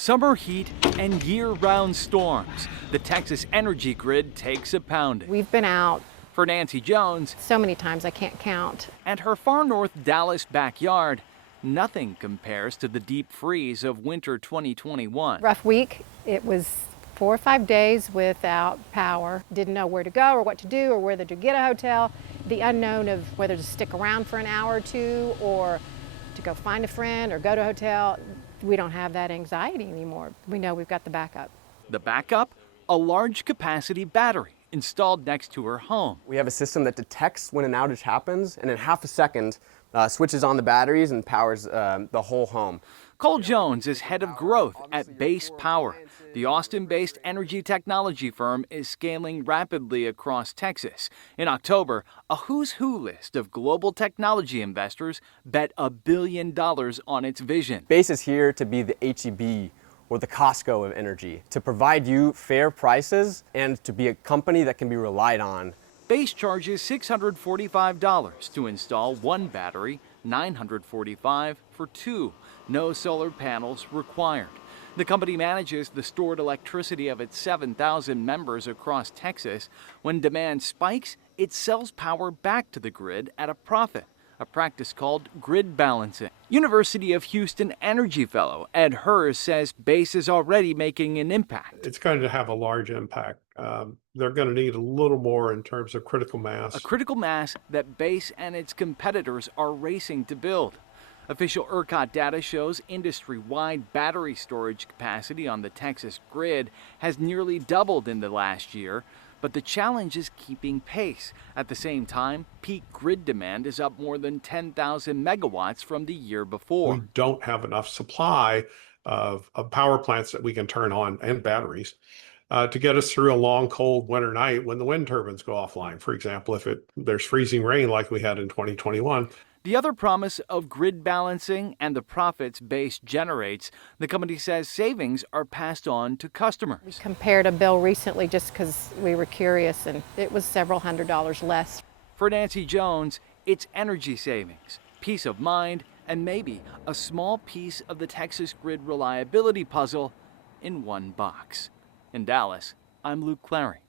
Summer heat and year-round storms. The Texas energy grid takes a pounding. We've been out For Nancy Jones so many times I can't count. and her far north Dallas backyard, nothing compares to the deep freeze of winter 2021. Rough week. It was 4 or 5 days without power. Didn't know where to go or what to do or whether to get a hotel. The unknown of whether to stick around for an hour or two or to go find a friend or go to a hotel. We don't have that anxiety anymore. We know we've got the backup. The backup? A large capacity battery installed next to her home. We have a system that detects when an outage happens and in half a second switches on the batteries and powers the whole home. Cole Jones is head of growth at Base Power. The Austin-based energy technology firm is scaling rapidly across Texas. In October, a who's who list of global technology investors bet $1 billion on its vision. Base is here to be the HEB or the Costco of energy, to provide you fair prices and to be a company that can be relied on. Base charges $645 to install one battery, $945 for two. No solar panels required. The company manages the stored electricity of its 7,000 members across Texas. When demand spikes, it sells power back to the grid at a profit, a practice called grid balancing. University of Houston energy fellow Ed Hers says Base is already making an impact. It's going to have a large impact. They're going to need a little more in terms of critical mass. A critical mass that Base and its competitors are racing to build. Official ERCOT data shows industry-wide battery storage capacity on the Texas grid has nearly doubled in the last year, but the challenge is keeping pace. At the same time, peak grid demand is up more than 10,000 megawatts from the year before. We don't have enough supply of power plants that we can turn on and batteries to get us through a long, cold winter night when the wind turbines go offline. For example, if there's freezing rain like we had in 2021. The other promise of grid balancing and the profits Base generates, the company says savings are passed on to customers. We compared a bill recently just because we were curious, and it was several $100s less. For Nancy Jones, it's energy savings, peace of mind, and maybe a small piece of the Texas grid reliability puzzle in one box. In Dallas, I'm Luke Clary.